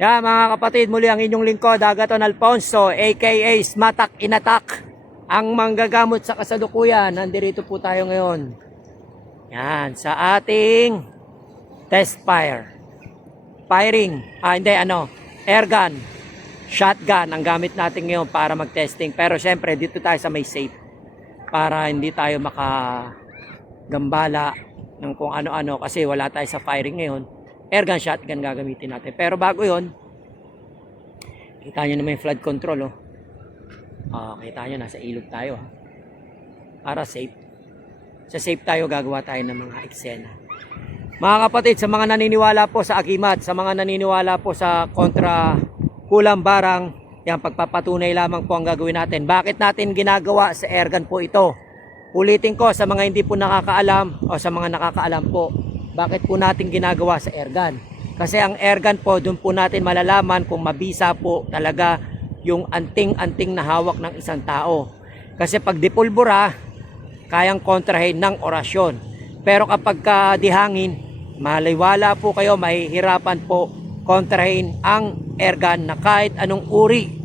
Yan mga kapatid, muli ang inyong lingkod, Agaton Alfonso, aka Smatak Inatak, ang manggagamot sa kasalukuyan. Nandito po tayo ngayon. Yan, sa ating test firing, airgun, shotgun ang gamit natin ngayon para mag-testing. Pero syempre, dito tayo sa may safe para hindi tayo makagambala ng kung ano-ano kasi wala tayo sa firing ngayon. Airgun, shotgun gagamitin natin. Pero bago yon, kita nyo naman yung flood control. Kita nyo, nasa ilog tayo. Para safe. Sa safe tayo, gagawa tayo ng mga eksena. Mga kapatid, sa mga naniniwala po sa agimat, sa mga naniniwala po sa kontra kulang barang, yan, pagpapatunay lamang po ang gagawin natin. Bakit natin ginagawa sa airgun po ito? Ulitin ko sa mga hindi po nakakaalam o sa mga nakakaalam po. Bakit po natin ginagawa sa airgun? Kasi ang airgun po, doon po natin malalaman kung mabisa po talaga yung anting-anting na hawak ng isang tao. Kasi pag dipulbura, kayang kontrahin ng orasyon. Pero kapag dihangin, maliwala po kayo, mahihirapan po kontrahin ang airgun na kahit anong uri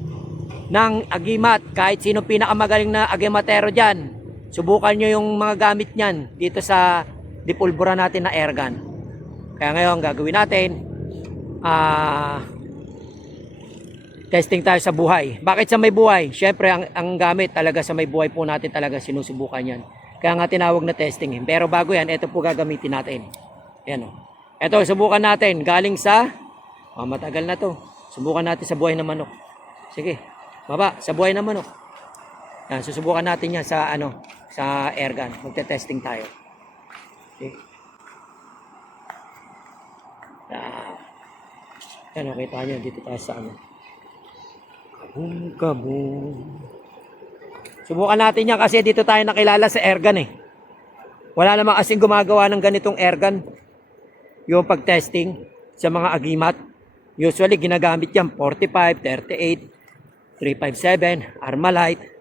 ng agimat, kahit sino pinakamagaling na agimatero dyan. Subukan nyo yung mga gamit nyan dito sa dipulbura natin na airgun. Kaya ngayon gagawin natin, testing tayo sa buhay. Bakit sa may buhay? Syempre ang gamit talaga sa may buhay po natin talaga sinusubukan yan. Kaya nga tinawag na testing. Pero bago yan, ito po gagamitin natin. Ayan o. Ito, subukan natin. Galing sa, matagal na to. Subukan natin sa buhay ng manok. Sige, baba, sa buhay ng manok. Yan, susubukan natin yan sa, sa airgun. Magte-testing tayo. Okay. Yan, nakita nyo, dito tayo sa kabung. Subukan natin yan kasi dito tayo nakilala sa airgun eh. Wala naman kasing gumagawa ng ganitong airgun. Yung pag-testing sa mga agimat. Usually ginagamit yan 45, 38, 357, Armalite.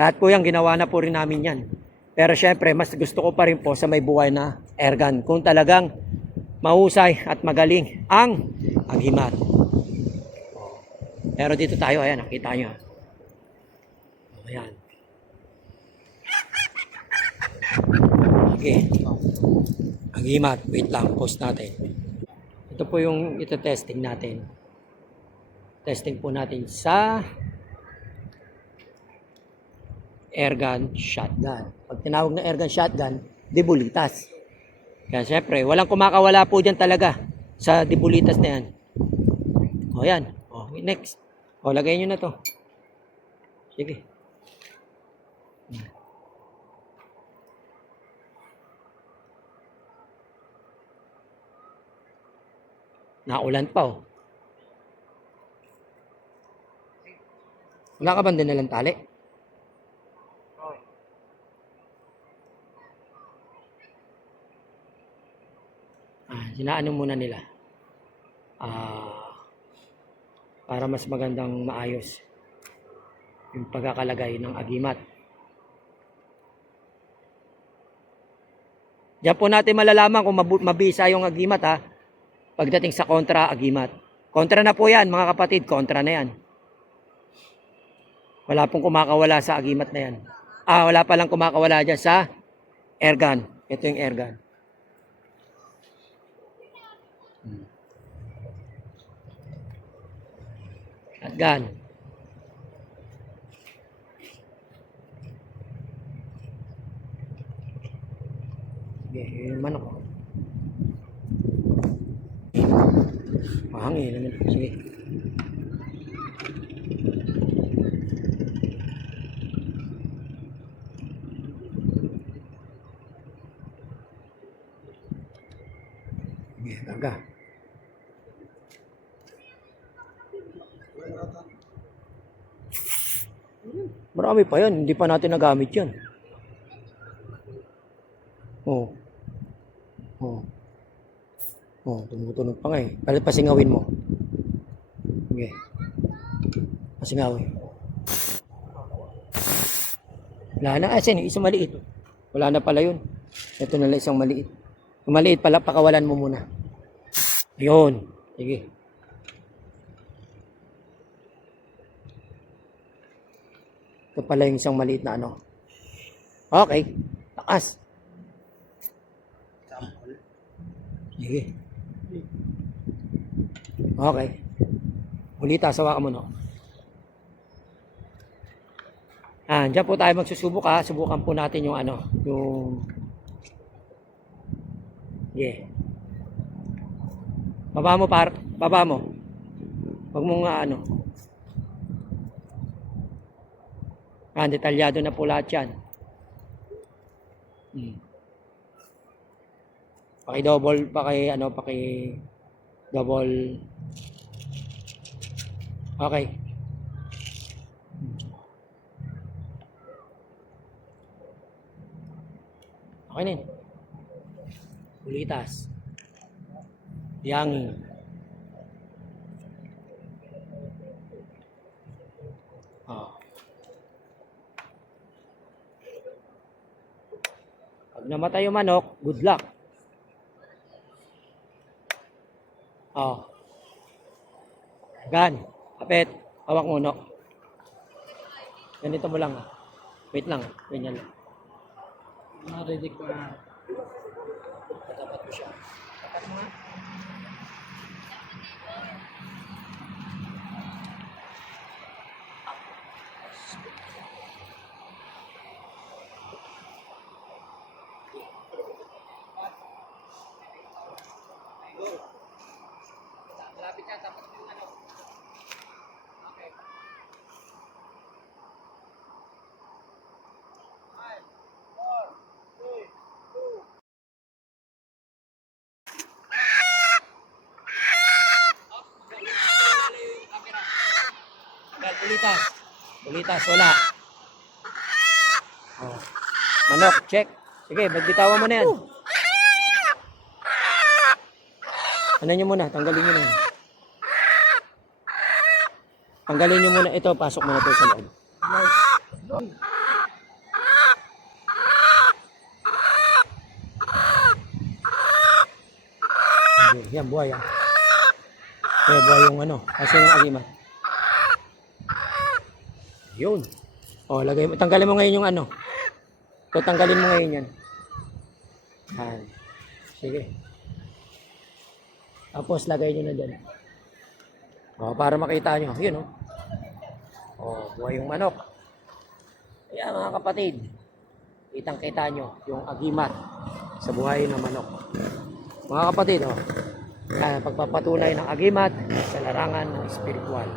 Lahat po yan, ginawa na po rin namin yan. Pero syempre, mas gusto ko pa rin po sa may buhay na airgun. Kung talagang mahusay at magaling ang agimat. Pero dito tayo, ayan, nakita nyo. Ayan. Okay. Agimat, wait lang, post natin. Ito po yung ito-testing natin. Testing po natin sa airgun, shotgun. Pag tinawag na airgun, shotgun, dibulitas. Kaya syempre, walang kumakawala po dyan talaga sa dibulitas na yan. O yan. O, next. O, lagay nyo na to. Sige. Naulan pa o. Wala ka ba dinalang tali? Sinaano muna nila para mas magandang maayos yung pagkakalagay ng agimat. Diyan po natin malalaman kung mabisa yung agimat pagdating sa kontra agimat. Kontra na po yan mga kapatid, kontra na yan. Wala pong kumakawala sa agimat na yan. Wala palang kumakawala dyan sa airgun. Ito yung airgun. Shotgun. Sige, yung manok. Mahangin naman. Sige. Sige, taga. Marami pa yan, hindi pa natin nagamit yan. Tumutunog pa nga eh. Pasingawin mo. Okay. Pasingawin. Wala na. Isang maliit. Wala na pala yun. Ito na lang isang maliit. Yung maliit pala, pakawalan mo muna. Yun. Sige. Ito pala yung isang maliit na ano. Okay. Takas. Sige. Okay. Ulita, sawa ka mo, no? Diyan po tayo magsusubok ha. Subukan po natin yung ano, yung... Yeah. Baba mo, baba mo. Huwag mong ano. Detalyado na po lahat yan. Paki-double, paki-double. Okay. Okay na yun. Ulitas. Yanging. Pag namatay yung manok, good luck. Gan. Kapit. Hawak mo, no? Ganito mo lang. Wait lang. Ganyan lang. Ready ko na. Tatapat mo siya. Tapat mo nga. Malapit siya. Tapat mo yung ano. Okay. 5, 4, 3, 2. Ulitas. Ulitas, wala. Manok, check. Sige, bagbitawan mo na yan. Ano nyo muna, tanggalin nyo na yan. Tanggalin nyo muna. Ito, pasok mo na ito sa loob. Yan, buhay yan. Buhay yung ano. Kasi yung agimat. Yun. Lagay mo. Tanggalin mo ngayon yung ano. Ito, tanggalin mo ngayon yan. Sige. Tapos, lagay nyo na dyan. Para makita nyo. Yun, buhay yung manok. Kaya mga kapatid, kitang-kita nyo yung agimat sa buhay ng manok. Mga kapatid, pagpapatunay ng agimat sa larangan ng espiritual.